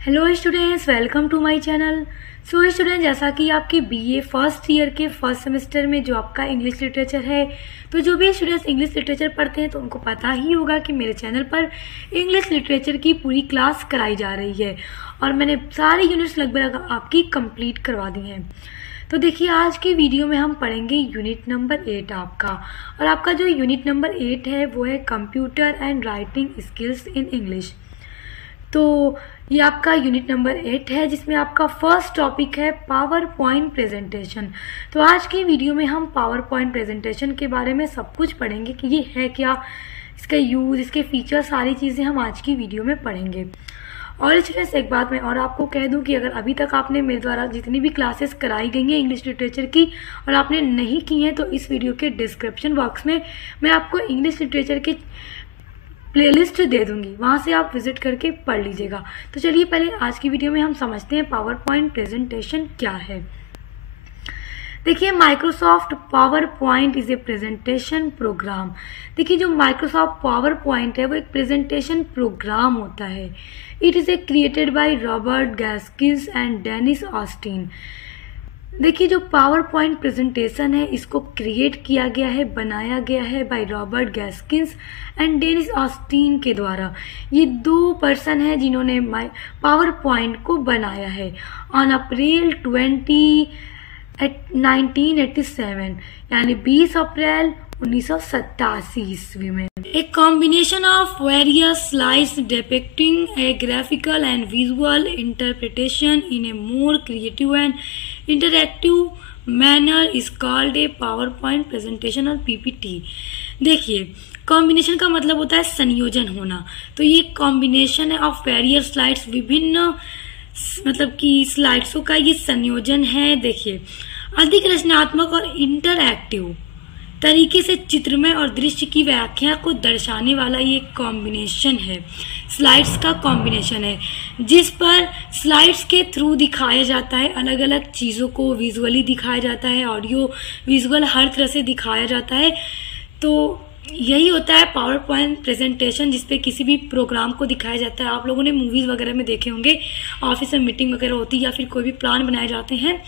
Hello students, welcome to my channel. So student, जैसा कि आपके बीए फर्स्ट ईयर के फर्स्ट सेमेस्टर में जो आपका इंग्लिश लिटरेचर है, तो जो भी स्टूडेंट्स इंग्लिश लिटरेचर पढ़ते हैं तो उनको पता ही होगा कि मेरे चैनल पर इंग्लिश लिटरेचर की पूरी क्लास कराई जा रही है और मैंने सारी यूनिट्स लगभग आपकी कंप्लीट करवा दी हैं। तो देखिए, आज की वीडियो में हम पढ़ेंगे यूनिट नंबर 8 आपका, और आपका जो यूनिट नंबर 8 है वो है computer and writing skills in English. तो ये आपका यूनिट नंबर 8 है, जिसमें आपका फर्स्ट टॉपिक है पावर पॉइंट प्रेजेंटेशन। तो आज की वीडियो में हम पावर पॉइंट प्रेजेंटेशन के बारे में सब कुछ पढ़ेंगे कि ये है क्या, इसका यूज़, इसके फीचर, सारी चीज़ें हम आज की वीडियो में पढ़ेंगे। और स्टूडेंट्स, एक बात मैं और आपको कह दूं कि अगर अभी तक आपने मेरे द्वारा जितनी भी क्लासेस कराई गई हैं इंग्लिश लिटरेचर की और आपने नहीं की हैं, तो इस वीडियो के डिस्क्रिप्शन बॉक्स में मैं आपको इंग्लिश लिटरेचर के प्लेलिस्ट दे दूंगी, वहां से आप विजिट करके पढ़ लीजिएगा। तो चलिए पहले आज की वीडियो में हम समझते हैं पावर पॉइंट प्रेजेंटेशन क्या है। देखिए, Microsoft power point is a presentation programme. देखिए, जो माइक्रोसॉफ्ट पावर पॉइंट है वो एक प्रेजेंटेशन प्रोग्राम होता है। It is a created by Robert Gaskins and Dennis Austin. देखिए, जो पावर पॉइंट प्रेजेंटेशन है इसको क्रिएट किया गया है, बनाया गया है by Robert Gaskins and Dennis Austin के द्वारा। ये दो पर्सन हैं जिन्होंने पावर पॉइंट को बनाया है ऑन अप्रैल 1987, यानी 20 अप्रैल 1987 ईस्वी में। A combination of various slides depicting a graphical and visual interpretation in a more creative and interactive manner is called a PowerPoint presentation और PPT। देखिए, कॉम्बिनेशन का मतलब होता है संयोजन होना। तो ये कॉम्बिनेशन है ऑफ वेरियस स्लाइड्स, विभिन्न मतलब कि स्लाइड्सों का ये संयोजन है। देखिए, अधिक रचनात्मक और इंटरएक्टिव तरीके से चित्रमय और दृश्य की व्याख्या को दर्शाने वाला ये कॉम्बिनेशन है, स्लाइड्स का कॉम्बिनेशन है, जिस पर स्लाइड्स के थ्रू दिखाया जाता है, अलग अलग चीज़ों को विजुअली दिखाया जाता है, ऑडियो विजुअल हर तरह से दिखाया जाता है। तो यही होता है पावर पॉइंट प्रेजेंटेशन, जिसपे किसी भी प्रोग्राम को दिखाया जाता है। आप लोगों ने मूवीज़ वगैरह में देखे होंगे, ऑफिस में मीटिंग वगैरह होती है या फिर कोई भी प्लान बनाए जाते हैं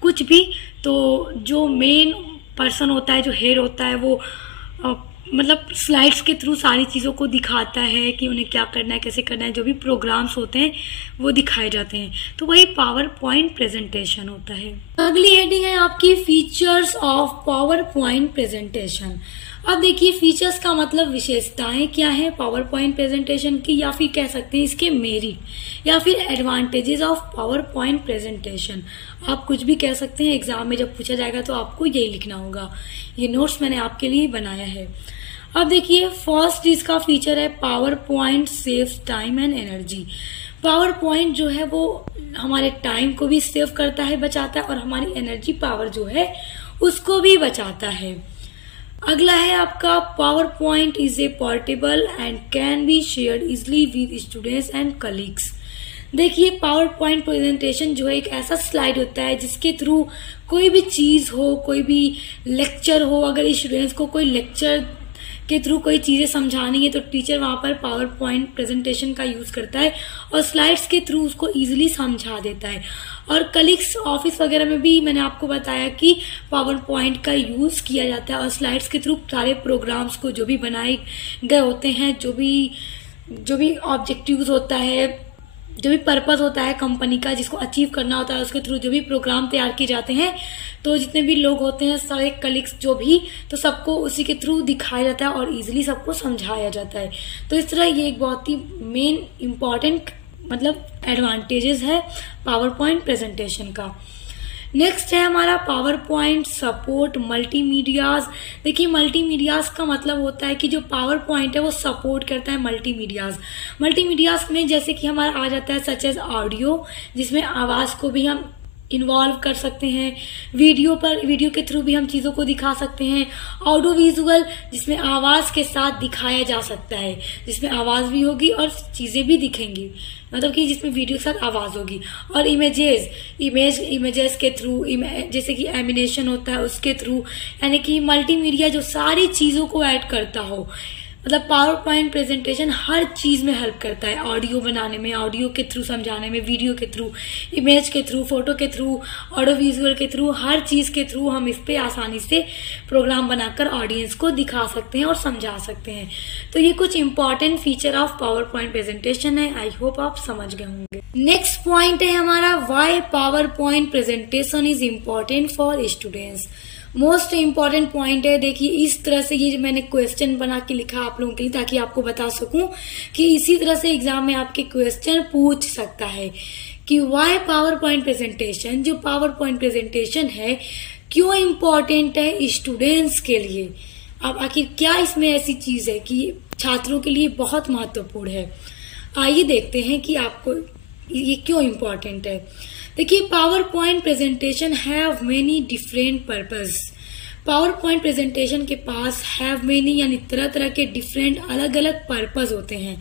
कुछ भी, तो जो मेन पर्सन होता है, जो हेड होता है, वो मतलब स्लाइड्स के थ्रू सारी चीज़ों को दिखाता है कि उन्हें क्या करना है, कैसे करना है। जो भी प्रोग्राम्स होते हैं वो दिखाए जाते हैं, तो वही पावर पॉइंट प्रेजेंटेशन होता है। अगली हेडिंग है आपकी features of PowerPoint presentation. अब देखिए, फीचर्स का मतलब विशेषताएं क्या है पावर पॉइंट प्रेजेंटेशन की, या फिर कह सकते हैं इसके मेरिट या फिर advantages of PowerPoint presentation. आप कुछ भी कह सकते हैं, एग्जाम में जब पूछा जाएगा तो आपको यही लिखना होगा। ये नोट्स मैंने आपके लिए बनाया है। अब देखिए, फर्स्ट इसका फीचर है power point saves time and energy. Power point जो है वो हमारे टाइम को भी सेव करता है, बचाता है, और हमारी एनर्जी पावर जो है उसको भी बचाता है। अगला है आपका power point is a portable and can be shared easily with students and colleagues. देखिए, पावर पॉइंट प्रेजेंटेशन जो है एक ऐसा स्लाइड होता है जिसके थ्रू कोई भी चीज हो, कोई भी लेक्चर हो, अगर स्टूडेंट्स को कोई लेक्चर के थ्रू कोई चीजें समझानी है तो टीचर वहां पर पावर पॉइंट प्रेजेंटेशन का यूज करता है और स्लाइड्स के थ्रू उसको इजीली समझा देता है। और कलीग्स ऑफिस वगैरह में भी मैंने आपको बताया कि पावर पॉइंट का यूज किया जाता है और स्लाइड्स के थ्रू सारे प्रोग्राम्स को जो भी बनाए गए होते हैं, जो भी ऑब्जेक्टिव्स होता है, जो भी पर्पस होता है कंपनी का जिसको अचीव करना होता है, उसके थ्रू जो भी प्रोग्राम तैयार किए जाते हैं, तो जितने भी लोग होते हैं, सारे कलीग्स जो भी, तो सबको उसी के थ्रू दिखाया जाता है और इजीली सबको समझाया जाता है। तो इस तरह ये एक बहुत ही मेन इम्पॉर्टेंट मतलब एडवांटेजेस है पावर पॉइंट प्रेजेंटेशन का। नेक्स्ट है हमारा पावर पॉइंट सपोर्ट मल्टीमीडियाज। देखिए, मल्टीमीडियाज का मतलब होता है कि जो पावर पॉइंट है वो सपोर्ट करता है मल्टीमीडियाज में, जैसे कि हमारा आ जाता है सच एज ऑडियो, जिसमें आवाज को भी हम इन्वॉल्व कर सकते हैं, वीडियो के थ्रू भी हम चीज़ों को दिखा सकते हैं, ऑडियो विजुअल जिसमें आवाज़ के साथ दिखाया जा सकता है, जिसमें आवाज़ भी होगी और चीज़ें भी दिखेंगी, मतलब कि जिसमें वीडियो के साथ आवाज़ होगी, और इमेजेस के थ्रू, जैसे कि एनिमेशन होता है उसके थ्रू, यानी कि मल्टीमीडिया जो सारी चीज़ों को ऐड करता हो, मतलब पावर पॉइंट प्रेजेंटेशन हर चीज में हेल्प करता है, ऑडियो बनाने में, ऑडियो के थ्रू समझाने में, वीडियो के थ्रू, इमेज के थ्रू, फोटो के थ्रू, ऑडियो विजुअल के थ्रू, हर चीज के थ्रू हम इस पे आसानी से प्रोग्राम बनाकर ऑडियंस को दिखा सकते हैं और समझा सकते हैं। तो ये कुछ important feature of PowerPoint presentation है। आई होप आप समझ गए होंगे। नेक्स्ट पॉइंट है हमारा why power point presentation is important for students. Most important point है। देखिए इस तरह से ये मैंने क्वेश्चन बना के लिखा आप लोगों के लिए ताकि आपको बता सकूं कि इसी तरह से एग्जाम में आपके क्वेश्चन पूछ सकता है कि व्हाई पावर पॉइंट प्रेजेंटेशन, जो पावर पॉइंट प्रेजेंटेशन है क्यों इम्पोर्टेंट है स्टूडेंट्स के लिए। अब आखिर क्या इसमें ऐसी चीज है कि छात्रों के लिए बहुत महत्वपूर्ण है। आइए देखते हैं कि आपको ये क्यों इम्पोर्टेंट है। देखिए power point presentation have many different purpose. Power point presentation के पास हैव मेनी यानी तरह तरह के डिफरेंट अलग अलग पर्पस होते हैं।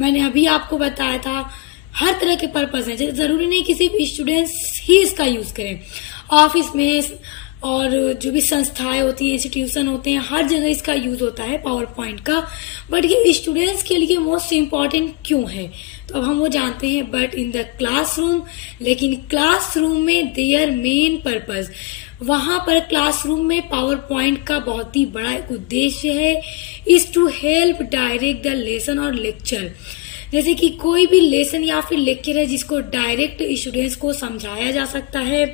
मैंने अभी आपको बताया था हर तरह के पर्पस हैं। जरूरी नहीं किसी भी स्टूडेंट्स ही इसका यूज करें, ऑफिस में और जो भी संस्थाएं होती हैं, इंस्टीट्यूशन होते हैं, हर जगह इसका यूज होता है पावर पॉइंट का। बट ये स्टूडेंट्स के लिए मोस्ट इम्पॉर्टेंट क्यों है तो अब हम वो जानते हैं। बट इन द क्लासरूम, लेकिन क्लासरूम में देयर मेन पर्पस, वहां पर क्लासरूम में पावर पॉइंट का बहुत ही बड़ा उद्देश्य है is to help direct the lesson और लेक्चर। जैसे कि कोई भी लेसन या फिर लेक्चर है जिसको डायरेक्ट स्टूडेंट्स को समझाया जा सकता है,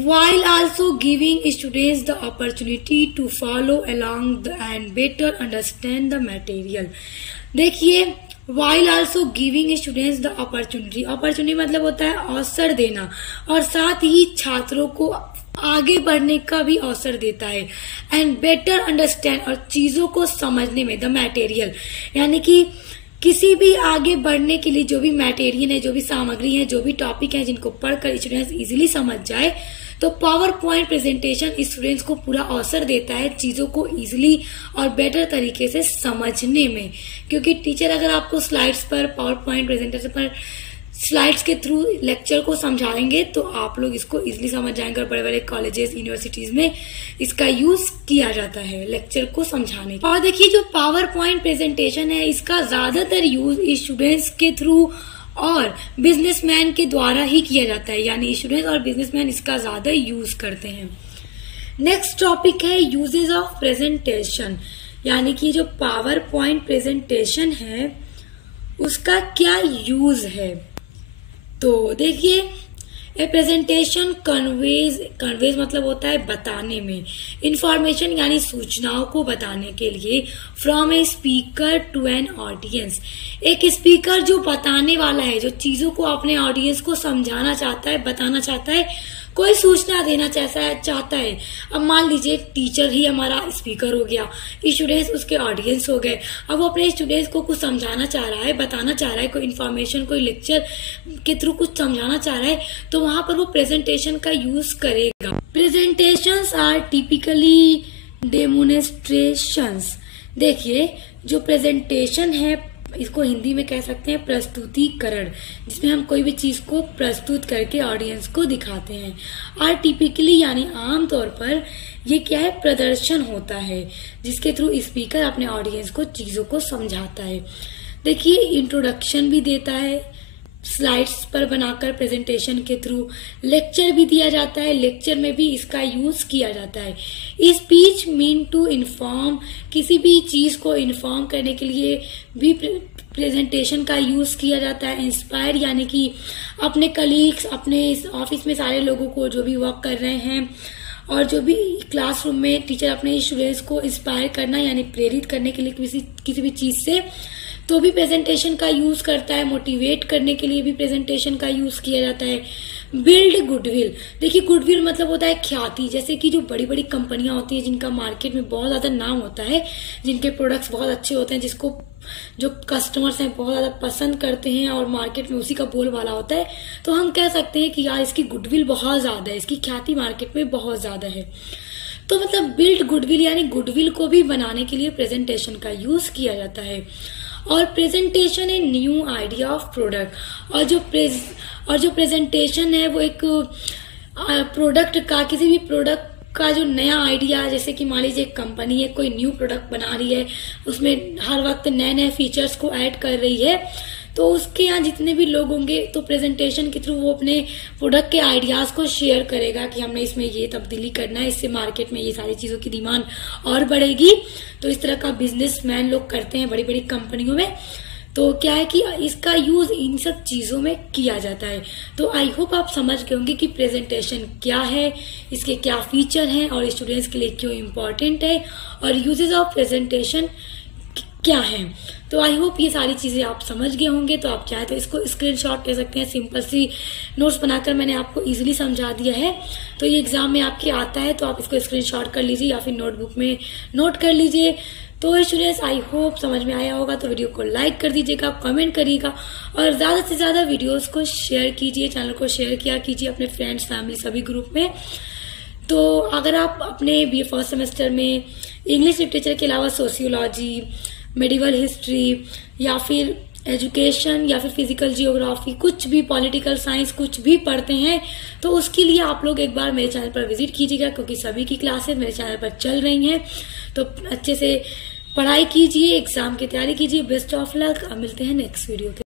while also giving students the opportunity to follow along and better understand the material। देखिए while also giving students the opportunity मतलब होता है अवसर देना, और साथ ही छात्रों को आगे बढ़ने का भी अवसर देता है। एंड बेटर अंडरस्टैंड, और चीजों को समझने में, द मटेरियल यानी कि किसी भी आगे बढ़ने के लिए जो भी मटेरियल है, जो भी सामग्री है, जो भी टॉपिक है जिनको पढ़कर स्टूडेंट्स इजीली समझ जाए, तो पावर पॉइंट प्रेजेंटेशन स्टूडेंट्स को पूरा अवसर देता है चीजों को इजीली और बेटर तरीके से समझने में। क्योंकि टीचर अगर आपको स्लाइड्स पर, पावर पॉइंट प्रेजेंटेशन पर स्लाइड्स के थ्रू लेक्चर को समझाएंगे तो आप लोग इसको इजीली समझ जाएंगे। और बड़े बड़े कॉलेजेस, यूनिवर्सिटीज में इसका यूज किया जाता है लेक्चर को समझाने के। और देखिए जो पावर पॉइंट प्रेजेंटेशन है इसका ज्यादातर यूज स्टूडेंट्स के थ्रू और बिजनेसमैन के द्वारा ही किया जाता है, यानी स्टूडेंट्स और बिजनेसमैन इसका ज्यादा यूज करते हैं। नेक्स्ट टॉपिक है यूजेस ऑफ प्रेजेंटेशन, यानी कि जो पावर पॉइंट प्रेजेंटेशन है उसका क्या यूज है। तो देखिए ए प्रेजेंटेशन कन्वेज मतलब होता है बताने में, इंफॉर्मेशन यानी सूचनाओं को बताने के लिए, from a speaker to an audience. एक स्पीकर जो बताने वाला है, जो चीजों को अपने ऑडियंस को समझाना चाहता है, बताना चाहता है, कोई सूचना देना चाहता है। अब मान लीजिए टीचर ही हमारा स्पीकर हो गया, स्टूडेंट्स उसके ऑडियंस हो गए। अब वो अपने स्टूडेंट्स को कुछ समझाना चाह रहा है, बताना चाह रहा है, कोई इन्फॉर्मेशन, कोई लेक्चर के थ्रू कुछ समझाना चाह रहा है, तो वहां पर वो प्रेजेंटेशन का यूज करेगा। Presentations are typically demonstrations. देखिए जो प्रेजेंटेशन है इसको हिंदी में कह सकते हैं प्रस्तुतिकरण, जिसमें हम कोई भी चीज को प्रस्तुत करके ऑडियंस को दिखाते हैं। और टिपिकली यानी आमतौर पर ये क्या है, प्रदर्शन होता है जिसके थ्रू स्पीकर अपने ऑडियंस को चीजों को समझाता है। देखिए इंट्रोडक्शन भी देता है स्लाइड्स पर बनाकर प्रेजेंटेशन के थ्रू, लेक्चर भी दिया जाता है, लेक्चर में भी इसका यूज किया जाता है। स्पीच मीन टू इन्फॉर्म, किसी भी चीज को इन्फॉर्म करने के लिए भी प्रेजेंटेशन का यूज किया जाता है। इंस्पायर यानी कि अपने कलीग्स, अपने ऑफिस में सारे लोगों को जो भी वर्क कर रहे हैं और जो भी क्लासरूम में टीचर अपने स्टूडेंट्स को इंस्पायर करना यानी प्रेरित करने के लिए किसी भी चीज से, तो भी प्रेजेंटेशन का यूज करता है। मोटिवेट करने के लिए भी प्रेजेंटेशन का यूज किया जाता है। बिल्ड गुडविल, देखिए गुडविल मतलब होता है ख्याति। जैसे कि जो बड़ी बड़ी कंपनियां होती हैं जिनका मार्केट में बहुत ज्यादा नाम होता है, जिनके प्रोडक्ट्स बहुत अच्छे होते हैं, जिसको जो कस्टमर्स हैं बहुत ज्यादा पसंद करते हैं और मार्केट में उसी का बोलबाला होता है, तो हम कह सकते हैं कि यार इसकी गुडविल बहुत ज्यादा है, इसकी ख्याति मार्केट में बहुत ज्यादा है। तो मतलब बिल्ड गुडविल यानी गुडविल को भी बनाने के लिए प्रेजेंटेशन का यूज किया जाता है। और presentation a new idea of product, और जो प्रेजेंटेशन है वो एक प्रोडक्ट का, किसी भी प्रोडक्ट आपका जो नया आइडिया, जैसे कि मान लीजिए एक कंपनी है, कोई न्यू प्रोडक्ट बना रही है, उसमें हर वक्त नए नए फीचर्स को ऐड कर रही है, तो उसके यहाँ जितने भी लोग होंगे तो प्रेजेंटेशन के थ्रू वो अपने प्रोडक्ट के आइडियाज को शेयर करेगा कि हमने इसमें ये तब्दीली करना है, इससे मार्केट में ये सारी चीजों की डिमांड और बढ़ेगी। तो इस तरह का बिजनेसमैन लोग करते हैं बड़ी बड़ी कंपनियों में। तो क्या है कि इसका यूज इन सब चीजों में किया जाता है। तो आई होप आप समझ गए होंगे कि प्रेजेंटेशन क्या है, इसके क्या फीचर हैं और स्टूडेंट्स के लिए क्यों इम्पोर्टेंट है, और यूजेस ऑफ प्रेजेंटेशन क्या है। तो आई होप ये सारी चीजें आप समझ गए होंगे। तो आप चाहे तो इसको स्क्रीनशॉट ले सकते हैं, सिंपल सी नोट्स बनाकर मैंने आपको इजीली समझा दिया है। तो ये एग्जाम में आपके आता है तो आप इसको स्क्रीनशॉट कर लीजिए या फिर नोटबुक में नोट कर लीजिए। तो स्टूडेंट्स आई होप समझ में आया होगा। तो वीडियो को लाइक कर दीजिएगा, कमेंट करिएगा और ज्यादा से ज्यादा वीडियोस को शेयर कीजिए, चैनल को शेयर किया कीजिए अपने फ्रेंड्स, फैमिली सभी ग्रुप में। तो अगर आप अपने BA फर्स्ट सेमेस्टर में इंग्लिश लिटरेचर के अलावा सोशियोलॉजी, मेडिवल हिस्ट्री या फिर एजुकेशन या फिर फिजिकल जियोग्राफी, कुछ भी पॉलिटिकल साइंस कुछ भी पढ़ते हैं, तो उसके लिए आप लोग एक बार मेरे चैनल पर विजिट कीजिएगा, क्योंकि सभी की क्लासेस मेरे चैनल पर चल रही हैं। तो अच्छे से पढ़ाई कीजिए, एग्जाम की तैयारी कीजिए। Best of luck. अब मिलते हैं नेक्स्ट वीडियो के